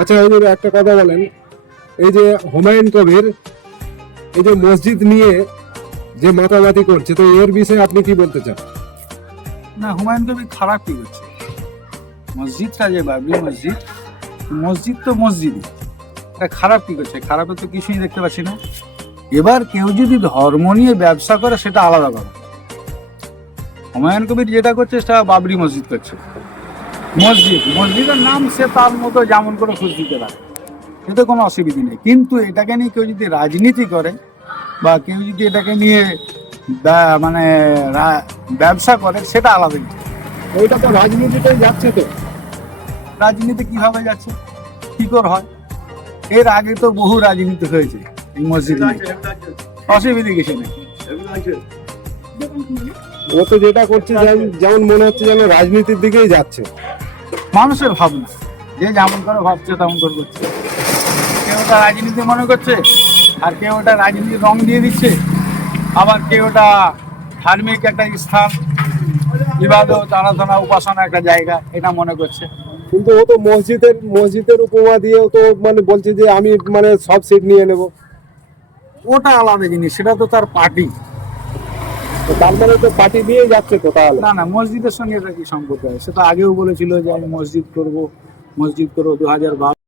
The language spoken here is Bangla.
আচ্ছা হুজুর একটা কথা বলেন, এই যে হুমায়ুন কবির এই যে মসজিদ নিয়ে যে মাতামাতি করছে, তো এর বিষয়ে আপনি কি বলতে চান? না, হুমায়ুন কবির খারাপ কি করছে? মসজিদটা যে বাবরি মসজিদ, মসজিদ তো মসজিদই, এটা খারাপ কি করছে? খারাপের তো কিছুই দেখতে পাচ্ছি না। এবার কেউ যদি ধর্ম নিয়ে ব্যবসা করে সেটা আলাদা কথা। হুমায়ুন কবির যেটা করছে সেটা বাবরি মসজিদ করছে। মসজিদের নাম সে তার মতো যেমন করে খুঁজ দিতে পারে, এতে কোনো অসুবিধা নেই। কিন্তু এটাকে নিয়ে কেউ যদি রাজনীতি করে বা কেউ যদি এটাকে নিয়ে মানে ব্যবসা করে সেটা আলাদা কিছু। ওইটা তো রাজনীতিতেই যাচ্ছে তো। রাজনীতি কিভাবে যাচ্ছে, কি করে হয়? এর আগে তো বহু রাজনীতি হয়েছে এই মসজিদ নিয়ে, অসুবিধা কিছু নেই। ও তো যেটা করছে যেমন মনে হচ্ছে যেন রাজনীতির দিকেই যাচ্ছে। মানুষের ভাবনা, যে যেমন করে ভাবছে তেমন করে করছে। কেউ ওটা রাজনীতি মনে করছে, আর কেউ ওটা রাজনীতির রং দিয়ে দিচ্ছে, আবার কেউ ওটা ধার্মিক একটা স্থান, ইবাদত আরাধনা উপাসনা একটা জায়গা এটা মনে করছে। কিন্তু ও তো মসজিদের উপমা দিয়েও তো মানে বলছে যে আমি মানে সব সিট নিয়ে নেব। ওটা আলাদা জিনিস, সেটা তো তার পার্টি। তো তার মানে তো পার্টি নিয়ে যাচ্ছে তো তাহলে। না না, মসজিদের সঙ্গে এটা কি সম্পর্ক আছে? সেটা আগেও বলেছিল যে আমি মসজিদ করব 2012